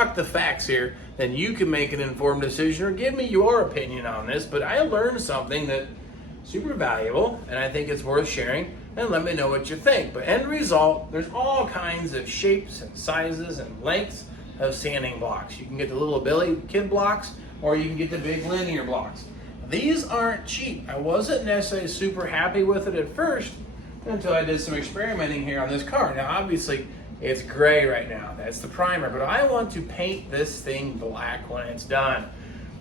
talk the facts here, then you can make an informed decision or give me your opinion on this. But I learned something that's super valuable, and I think it's worth sharing, and let me know what you think. But end result, there's all kinds of shapes and sizes and lengths of sanding blocks. You can get the little Billy kid blocks, or you can get the big linear blocks. These aren't cheap. I wasn't necessarily super happy with it at first until I did some experimenting here on this car. Now obviously it's gray right now, that's the primer, but I want to paint this thing black when it's done.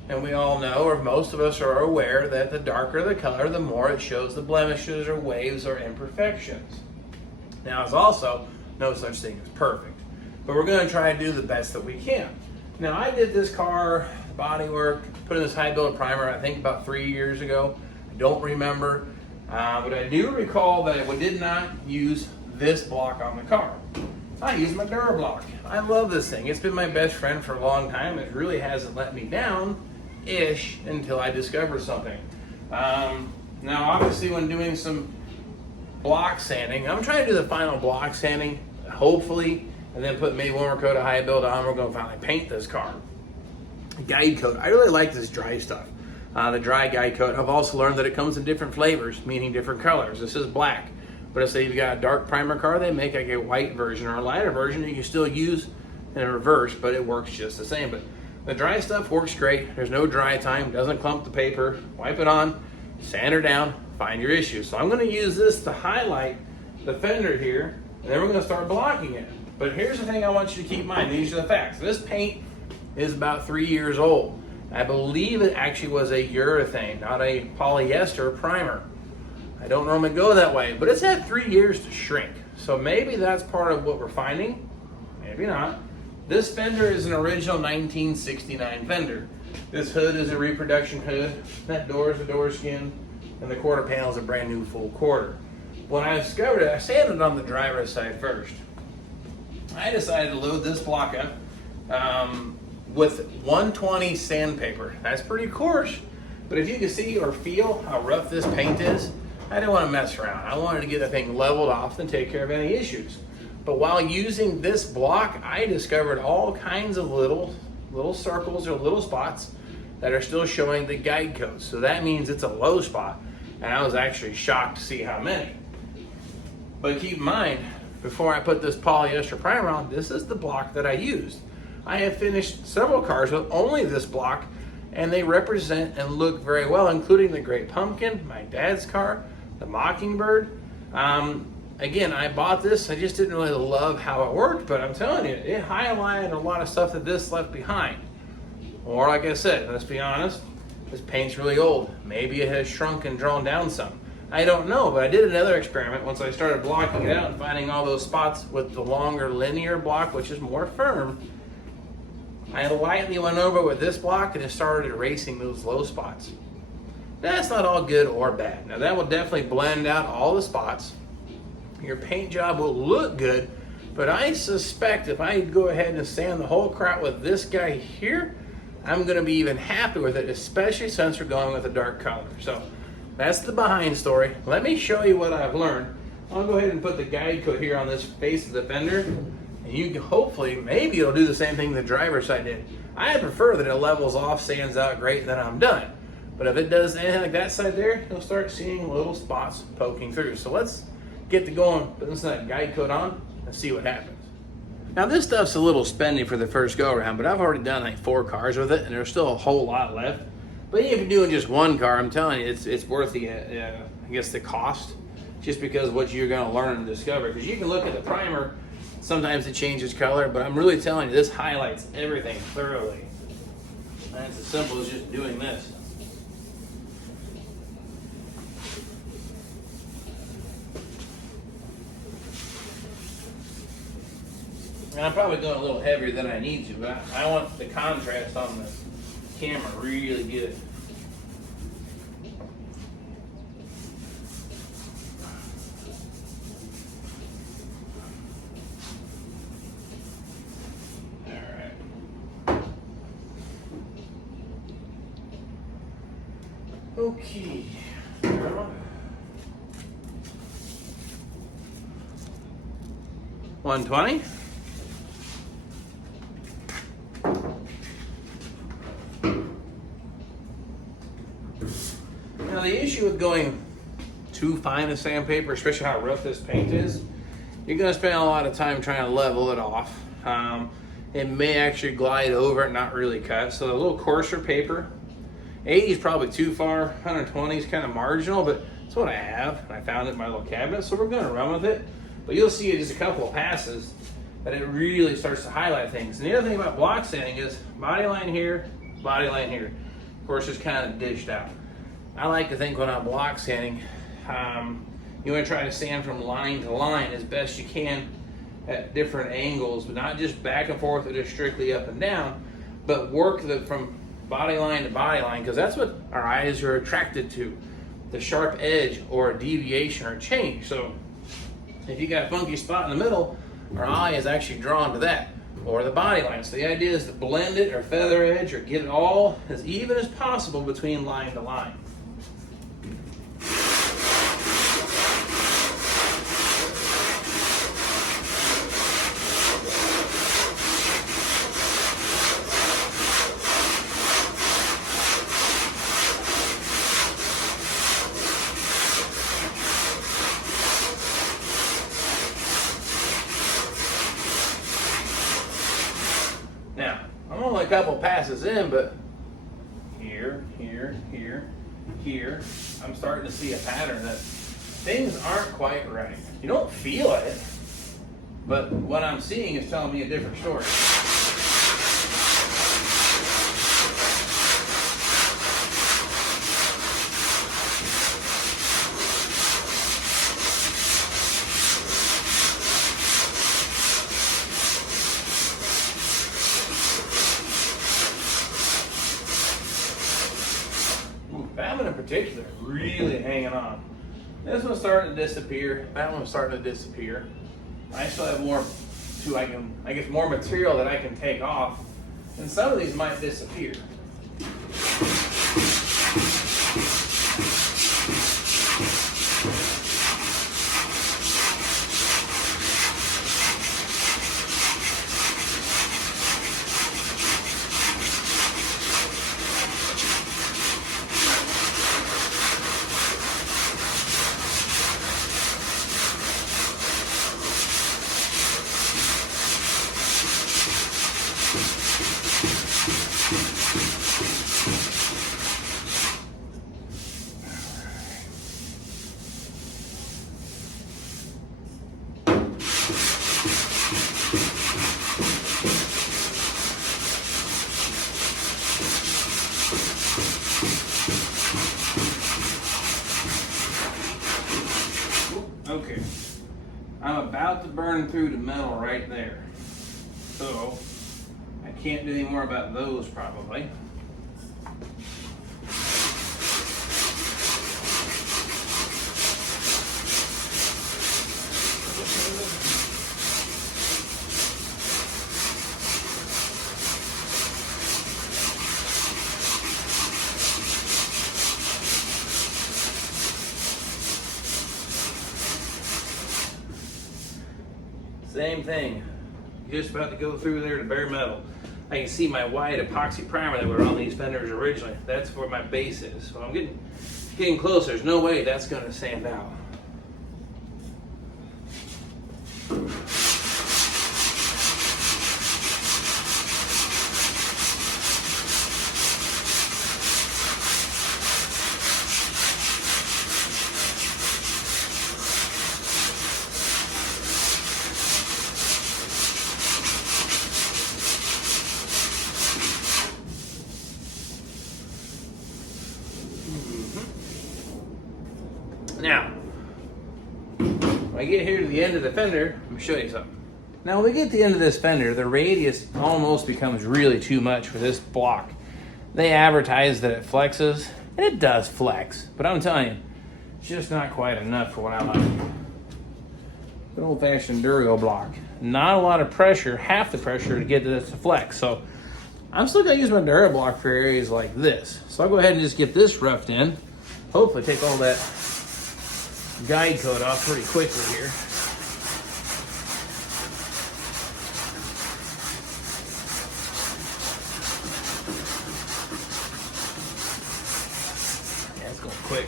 And we all know, or most of us are aware, that the darker the color, the more it shows the blemishes or waves or imperfections. Now there's also no such thing as perfect, but we're gonna try to do the best that we can. Now I did this car, Bodywork, put in this high build primer, I think about 3 years ago. I don't remember, but I do recall that I did not use this block on the car. I used my Dura-Block. I love this thing. It's been my best friend for a long time. It really hasn't let me down-ish until I discovered something. Now obviously when doing some block sanding, I'm trying to do the final block sanding, hopefully, and then put maybe one more coat of high build on. We're going to finally paint this car. Guide coat. I really like this dry stuff. The dry guide coat. I've also learned that it comes in different flavors, meaning different colors. This is black. But if say you've got a dark primer car, they make like a white version or a lighter version you can still use in reverse, but it works just the same. But the dry stuff works great. There's no dry time, doesn't clump the paper. Wipe it on, sand her down, find your issues. So I'm going to use this to highlight the fender here, and then we're going to start blocking it. But here's the thing I want you to keep in mind. These are the facts. This paint is about 3 years old. I believe it actually was a urethane, not a polyester primer. I don't normally go that way, but it's had 3 years to shrink. So maybe that's part of what we're finding, maybe not. This fender is an original 1969 fender. This hood is a reproduction hood. That door is a door skin, and the quarter panel is a brand new full quarter. When I discovered it, I sanded on the driver's side first. I decided to load this block up with 120 sandpaper. That's pretty coarse, but if you can see or feel how rough this paint is, I didn't want to mess around. I wanted to get the thing leveled off and take care of any issues. But while using this block, I discovered all kinds of little circles or little spots that are still showing the guide codes. So that means it's a low spot, and I was actually shocked to see how many. But keep in mind, before I put this polyester primer on, this is the block that I used. I have finished several cars with only this block, and they represent and look very well, including the Great Pumpkin, my dad's car, the Mockingbird. Again, I bought this, I just didn't really love how it worked, but I'm telling you, it highlighted a lot of stuff that this left behind. Or like I said, let's be honest, this paint's really old. Maybe it has shrunk and drawn down some. I don't know, but I did another experiment once I started blocking it out and finding all those spots with the longer linear block, which is more firm. I lightly went over with this block and it started erasing those low spots. That's not all good or bad. Now that will definitely blend out all the spots. Your paint job will look good, but I suspect if I go ahead and sand the whole crap with this guy here, I'm gonna be even happy with it, especially since we're going with a dark color. So that's the behind story. Let me show you what I've learned. I'll go ahead and put the guide coat here on this face of the fender. And you can hopefully, maybe it'll do the same thing the driver's side did. I prefer that it levels off, sands out great, then I'm done. But if it does anything like that side there, you'll start seeing little spots poking through. So let's get to going, put this guide coat on and see what happens. Now this stuff's a little spendy for the first go around, but I've already done like 4 cars with it and there's still a whole lot left. But even if you're doing just one car, I'm telling you, it's worth the, I guess the cost, just because of what you're gonna learn and discover. Because you can look at the primer, sometimes it changes color, but I'm really telling you, this highlights everything thoroughly. And it's as simple as just doing this. And I'm probably going a little heavier than I need to, but I want the contrast on the camera really good. Okay. 120. the issue with going too fine a sandpaper, especially how rough this paint is, you're gonna spend a lot of time trying to level it off. It may actually glide over it, not really cut. So a little coarser paper, 80 is probably too far, 120 is kind of marginal, but that's what I have. I found it in my little cabinet, so we're gonna run with it. But you'll see it just a couple of passes that it really starts to highlight things. And the other thing about block sanding is body line here, body line here. Of course, it's kind of dished out. I like to think when I'm block sanding, you want to try to sand from line to line as best you can at different angles, but not just back and forth or just strictly up and down, but work from body line to body line, because that's what our eyes are attracted to, the sharp edge or a deviation or a change. So if you got a funky spot in the middle, our eye is actually drawn to that, or the body line. So the idea is to blend it or feather edge or get it all as even as possible between line to line. Now, I'm only a couple passes in, but here, I'm starting to see a pattern that things aren't quite right. You don't feel it, but what I'm seeing is telling me a different story. That one in particular, really hanging on. This one's starting to disappear. That one's starting to disappear. I still have more I guess more material that I can take off, and some of these might disappear. Okay, I'm about to burn through the metal right there, so I can't do any more about those probably. Same thing, just about to go through there to bare metal. I can see my white epoxy primer that were on these fenders originally. That's where my base is. So I'm getting close. There's no way that's gonna sand out. Now, when I get here to the end of the fender, let me show you something. Now, when we get to the end of this fender, the radius almost becomes really too much for this block. They advertise that it flexes, and it does flex, but I'm telling you, it's just not quite enough for what I like. Good old-fashioned Durablock. Not a lot of pressure, half the pressure to get this to flex. So I'm still gonna use my Durablock for areas like this. So I'll go ahead and just get this roughed in. Hopefully take all that guide coat off pretty quickly here. Yeah, it's going quick.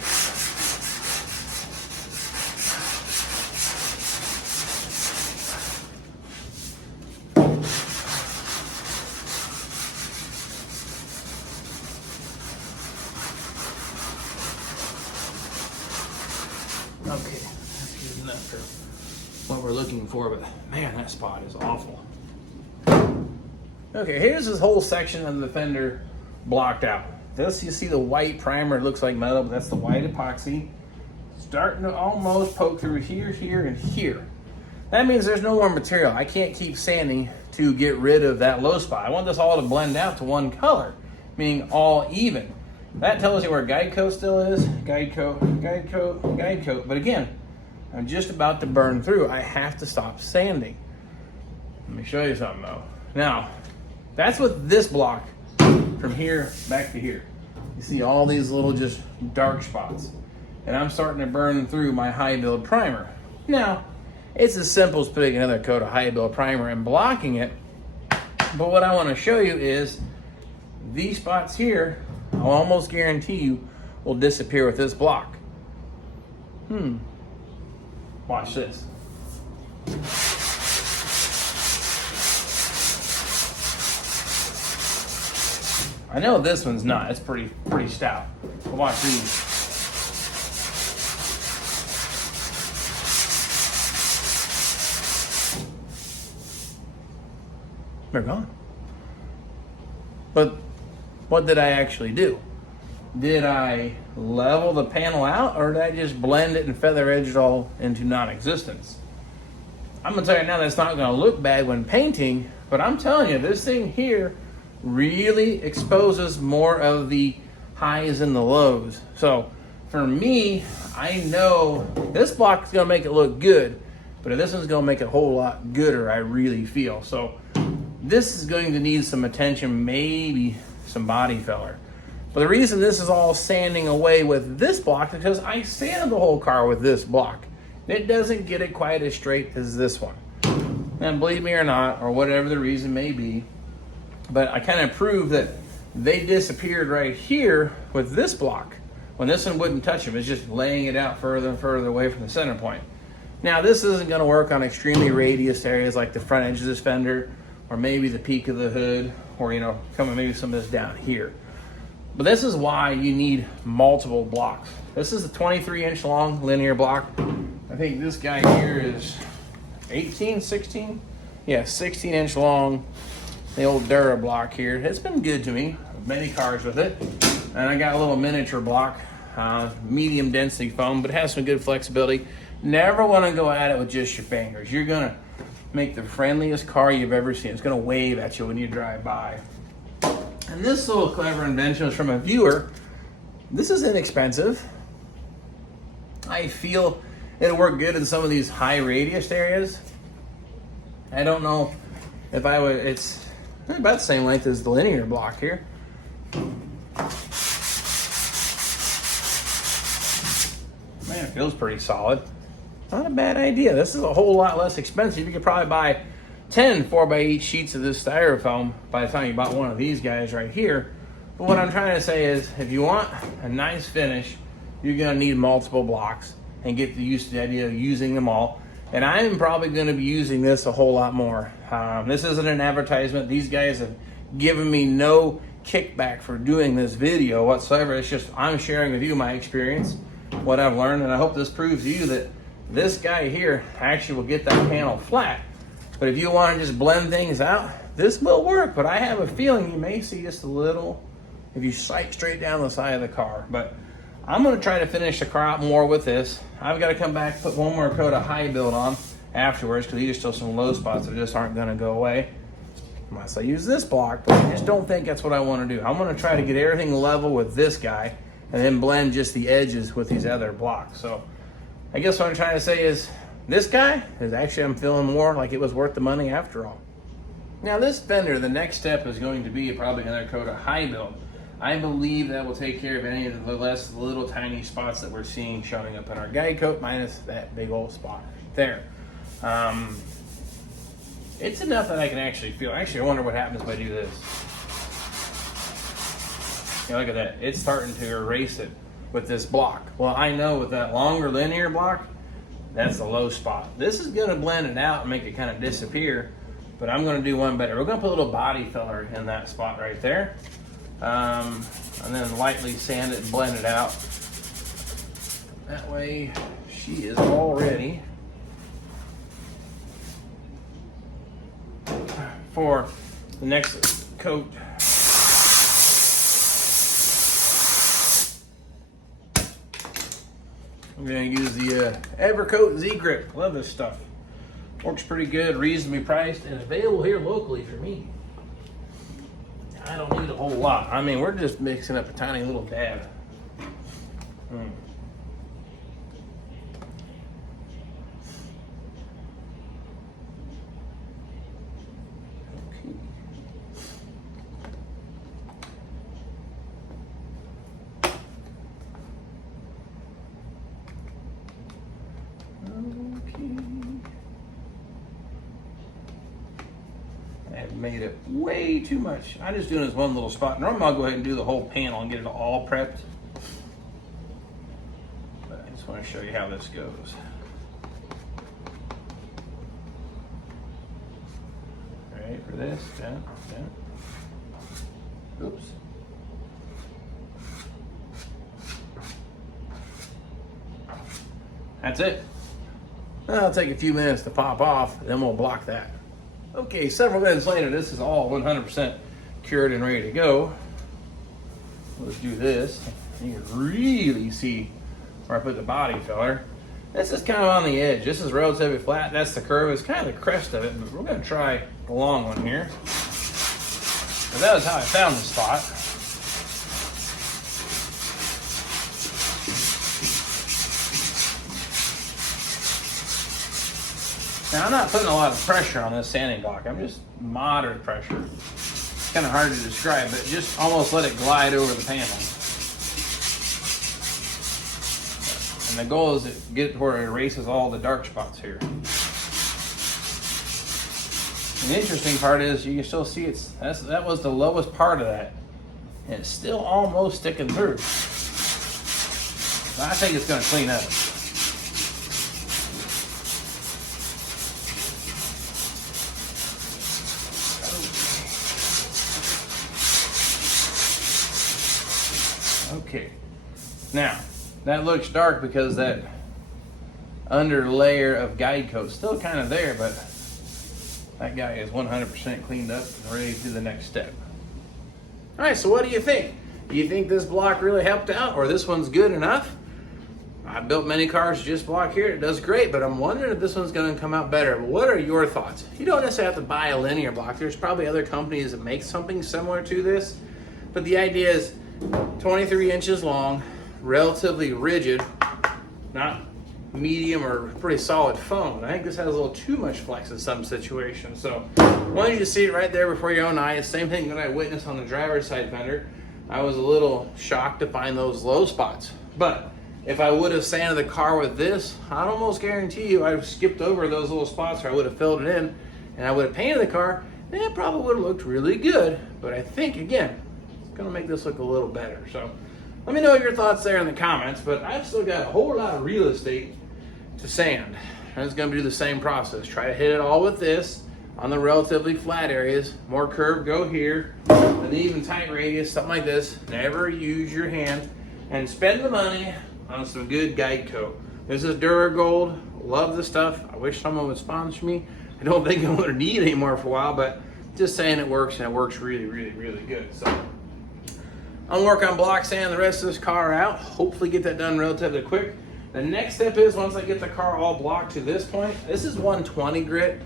Okay, that's good enough for what we're looking for, but man, that spot is awful. Okay, here's this whole section of the fender blocked out. This, you see the white primer, it looks like metal, but that's the white epoxy. Starting to almost poke through here, here, and here. That means there's no more material. I can't keep sanding to get rid of that low spot. I want this all to blend out to one color, meaning all even. That tells you where guide coat still is. Guide coat, guide coat, guide coat. But again, I'm just about to burn through. I have to stop sanding. Let me show you something though. Now, that's with this block from here back to here. You see all these little just dark spots. And I'm starting to burn through my high build primer. Now, it's as simple as putting another coat of high build primer and blocking it. But what I want to show you is these spots here, I'll almost guarantee you, will disappear with this block. Watch this. I know this one's not. It's pretty stout. But watch these. They're gone. But what did I actually do? Did I level the panel out, or did I just blend it and feather edge it all into non-existence? I'm gonna tell you now that's not gonna look bad when painting, but I'm telling you, this thing here really exposes more of the highs and the lows. So for me, I know this block is gonna make it look good, but this one's gonna make it a whole lot gooder, I really feel. So this is going to need some attention, maybe some body filler. But the reason this is all sanding away with this block is because I sanded the whole car with this block. It doesn't get it quite as straight as this one. And believe me or not, or whatever the reason may be, but I kind of proved that they disappeared right here with this block when this one wouldn't touch them. It's just laying it out further and further away from the center point. Now this isn't going to work on extremely radius areas like the front edge of this fender, or maybe the peak of the hood, or coming maybe some of this down here. But this is why you need multiple blocks. This is a 23-inch long linear block. I think this guy here is 18, 16? Yeah, 16-inch long, the old Dura-Block here. It's been good to me, many cars with it. And I got a little miniature block, medium density foam, but it has some good flexibility. Never wanna go at it with just your fingers. You're gonna make the friendliest car you've ever seen. It's gonna wave at you when you drive by. And this little clever invention was from a viewer. This is inexpensive. I feel it'll work good in some of these high radius areas. I don't know if I would, it's about the same length as the linear block here. Man, it feels pretty solid. Not a bad idea. This is a whole lot less expensive. You could probably buy 10 4x8 sheets of this styrofoam by the time you bought one of these guys right here. But what I'm trying to say is, if you want a nice finish, you're gonna need multiple blocks and get used to the idea of using them all. And I'm probably gonna be using this a whole lot more. This isn't an advertisement. These guys have given me no kickback for doing this video whatsoever. It's just I'm sharing with you my experience, what I've learned, and I hope this proves to you that this guy here actually will get that panel flat. But if you want to just blend things out, this will work. But I have a feeling you may see just a little if you sight straight down the side of the car. But I'm going to try to finish the car out more with this. I've got to come back, put one more coat of high build on afterwards, because these are still some low spots that just aren't going to go away unless I use this block. But I just don't think that's what I want to do. I want to try to get everything level with this guy and then blend just the edges with these other blocks. So I guess what I'm trying to say is this guy is actually, I'm feeling more like it was worth the money after all. Now this fender, the next step is going to be probably another coat of high build. I believe that will take care of any of the less little tiny spots that we're seeing showing up in our guide coat, minus that big old spot there. It's enough that I can actually feel. Actually, I wonder what happens if I do this. Yeah, look at that. It's starting to erase it with this block. Well, I know with that longer linear block, that's the low spot. This is gonna blend it out and make it kind of disappear, but I'm gonna do one better. We're gonna put a little body filler in that spot right there. And then lightly sand it and blend it out. That way, she is all ready for the next coat. I'm gonna use the Evercoat Z-Grip. Love this stuff. Works pretty good, reasonably priced, and available here locally for me. I don't need a whole lot. I mean, we're just mixing up a tiny little dab. I've made it way too much. I just doing this one little spot. Normally I'll go ahead and do the whole panel and get it all prepped. But I just want to show you how this goes. Ready for this? Down, down. Oops. That's it. That'll take a few minutes to pop off, then we'll block that. Okay, several minutes later, this is all 100% cured and ready to go. Let's do this. You can really see where I put the body filler. This is kind of on the edge. This is relatively flat. That's the curve. It's kind of the crest of it, but we're going to try the long one here. So that was how I found the spot. Now, I'm not putting a lot of pressure on this sanding block. I'm just moderate pressure. It's kind of hard to describe, but just almost let it glide over the panel. And the goal is to get to where it erases all the dark spots here. And the interesting part is you can still see that was the lowest part of that. And it's still almost sticking through. So I think it's going to clean up. Okay, now that looks dark because that under layer of guide coat's still kind of there, but that guy is 100% cleaned up and ready to do the next step. All right, so what do you think? Do you think this block really helped out, or this one's good enough? I've built many cars just block here. It does great, but I'm wondering if this one's going to come out better. But what are your thoughts? You don't necessarily have to buy a linear block. There's probably other companies that make something similar to this, but the idea is 23 inches long, relatively rigid, not medium or pretty solid foam. I think this has a little too much flex in some situations. So I wanted you to see it right there before your own eyes. Same thing that I witnessed on the driver's side fender. I was a little shocked to find those low spots. But if I would have sanded the car with this, I'd almost guarantee you I'd have skipped over those little spots, or I would have filled it in and I would have painted the car, and it probably would have looked really good. But I think, again, gonna make this look a little better. So let me know your thoughts there in the comments, but I've still got a whole lot of real estate to sand. And it's gonna do the same process. Try to hit it all with this on the relatively flat areas. More curve, go here. An even tight radius, something like this. Never use your hand, and spend the money on some good guide coat. This is Dura-Gold. Love the stuff. I wish someone would sponsor me. I don't think I'm gonna need it anymore for a while, but just saying it works, and it works really, really, really good. So I'm working on block sanding the rest of this car out. Hopefully get that done relatively quick. The next step is, once I get the car all blocked to this point, this is 120 grit.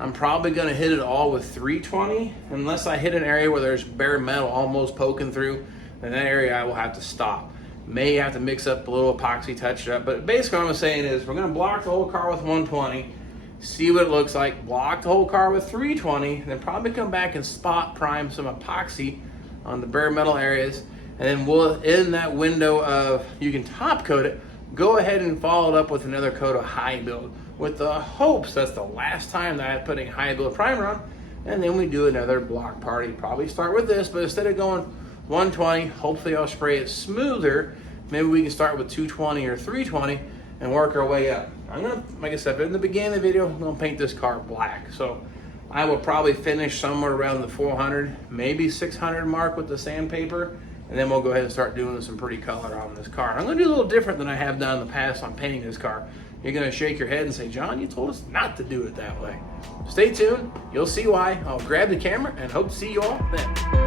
I'm probably gonna hit it all with 320, unless I hit an area where there's bare metal almost poking through. In that area I will have to stop. May have to mix up a little epoxy, touch it up. But basically what I'm saying is we're gonna block the whole car with 120, see what it looks like, block the whole car with 320, then probably come back and spot prime some epoxy on the bare metal areas, and then we'll, in that window of you can top coat it, go ahead and follow it up with another coat of high build, with the hopes that's the last time that I'm putting high build primer on, and then we do another block party. Probably start with this, but instead of going 120, hopefully I'll spray it smoother. Maybe we can start with 220 or 320 and work our way up. I'm gonna, like I said in the beginning of the video, I'm gonna paint this car black. So I will probably finish somewhere around the 400, maybe 600 mark with the sandpaper, and then we'll go ahead and start doing some pretty color on this car. I'm going to do a little different than I have done in the past on painting this car. You're going to shake your head and say, John, you told us not to do it that way. Stay tuned. You'll see why. I'll grab the camera and hope to see you all then.